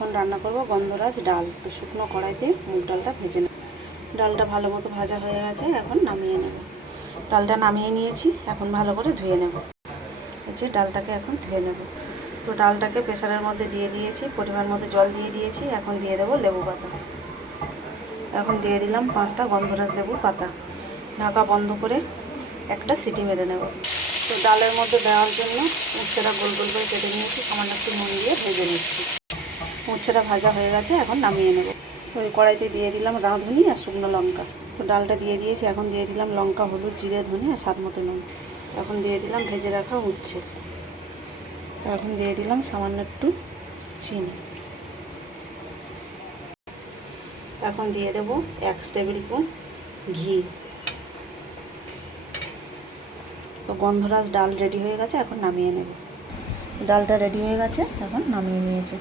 এখন রান্না করব গন্ধরাজ ডাল। তো শুকনো কড়াইতে মুগ ডালটা ভেজে নেব। ডালটা ভালো মতো ভাজা হয়ে গেছে, এখন নামিয়ে নেব। ডালটা নামিয়ে নিয়েছি, এখন ভালো করে ধুয়ে নেব। এই যে ডালটাকে এখন ধুয়ে নেব। তো ডালটাকে প্রেসারের মধ্যে দিয়ে দিয়েছি, পরিমাণ মতো জল দিয়ে দিয়েছি। এখন দিয়ে দেবো লেবু পাতা। এখন দিয়ে দিলাম 5টা গন্ধরাজ লেবুর পাতা। ঢাকা বন্ধ করে একটা সিটি মেরে নেব। তো ডালের মধ্যে দেওয়ার জন্য উচ্ছেটা গোল গোল করে কেটে নিয়েছি, সামান্য একটু নুন দিয়ে ভেজে নিচ্ছি। উচ্ছেটা ভাজা হয়ে গেছে, এখন নামিয়ে নেব। ওই কড়াইতে দিয়ে দিলাম রাঁধুনি আর শুকনো লঙ্কা। তো ডালটা দিয়ে দিয়েছি, এখন দিয়ে দিলাম লঙ্কা, হলুদ, জিরে, ধনে আর স্বাদ মতো নুন। এখন দিয়ে দিলাম ভেজে রাখা উচ্ছে। এখন দিয়ে দিলাম সামান্য একটু চিনি। এখন দিয়ে দেব 1 টেবিল স্পুন ঘি। তো গন্ধরাজ ডাল রেডি হয়ে গেছে, এখন নামিয়ে নেব। ডালটা রেডি হয়ে গেছে, এখন নামিয়ে নিয়েছে।